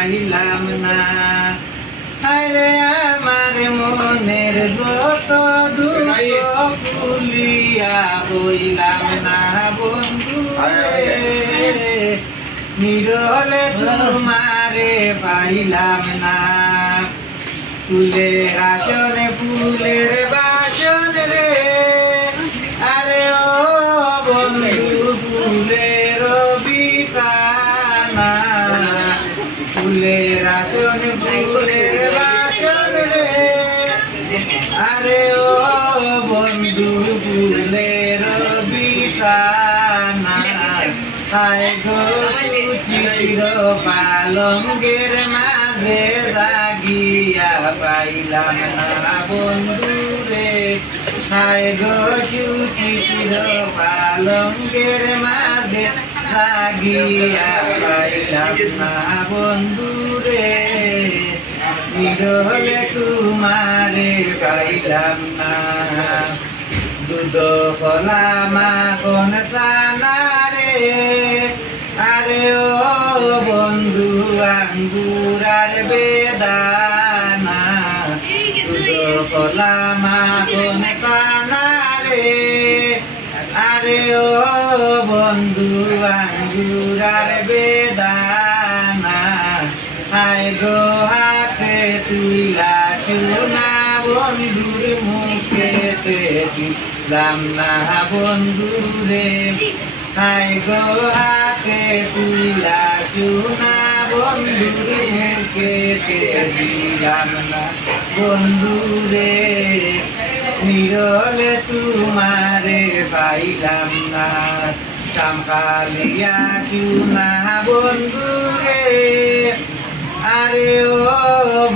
পাইলাম না। আরে আমার মনের দোষ দুঃখ ভুলিয়া হইলাম না বন্ধু রে, নিরলে তোমারে পাইলাম না। ফুলের আসনে ফুলের বাসন রে, আরে ও বন্ধু ফুলের বিছানা, ফুলের আসনে ফুলের বাসন রে, আরে ও বন্ধু ফুলের বিছানা। হায় গো চির পালঙ্গের মাঝে জাগিয়া পাইলাম না বন্ধু রে, হায় গো চির পালঙ্গের মাঝে জাগিয়া পাইলাম না বন্ধু রে, নিরলে তোমারে পাইলাম না। দুধ কলা মাখন ছানা রে, আরে ও বন্ধু আঙ্গুর আর বেদানা, দুধ কলা মাখন ছানা রে, আরে ও বন্ধু আঙ্গুর আর বেদানা। হায় গো হাতে তুইলা সোনা বন্ধুর মুখে দিলাম না বন্ধু রে, হায় গো হাতে তুইলা সোনা বন্ধুর মুখে দিলাম না বন্ধু রে, নিরলে তোমারে পাইলাম না। কামকালিয়া সোনা বন্ধু রে, আরে ও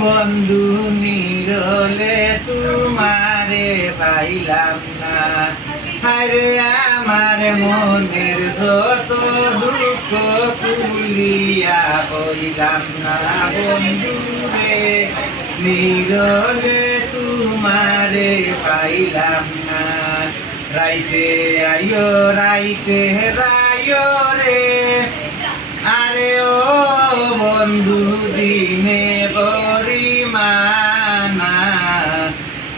বন্ধু নিরলে তোমারে পাইলাম না। আরে আমার মনের যত দুঃখ তুলিয়া হইলাম না বন্ধু রে, নিরলে তোমারে পাইলাম না। রাইতে আইও রাইতে রাইও রে, আরে ও বন্ধু দিনে পরিমানা,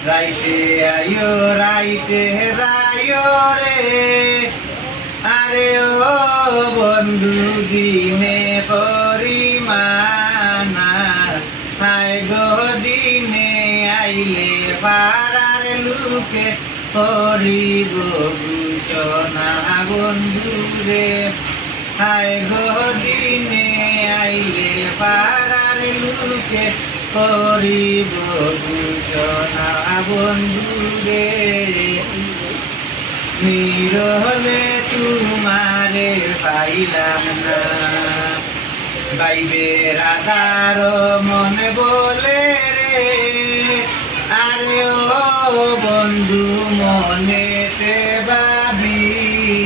রাইতে আইও রাইতে রাইও রে, আরে ও বন্ধু দিনে পরিমানা। হায় গো দিনে আইলে পাড়ার লোকে করিব ঘোষণা বন্ধু রে, হায় গো দিনে আইলে পাড়ার লোকে করিব ঘোষণা বন্ধু রে, নিরলে তোমারে পাইলাম না। বাইবে রাধার মনে বলে রে, আরে ও বন্ধু মনে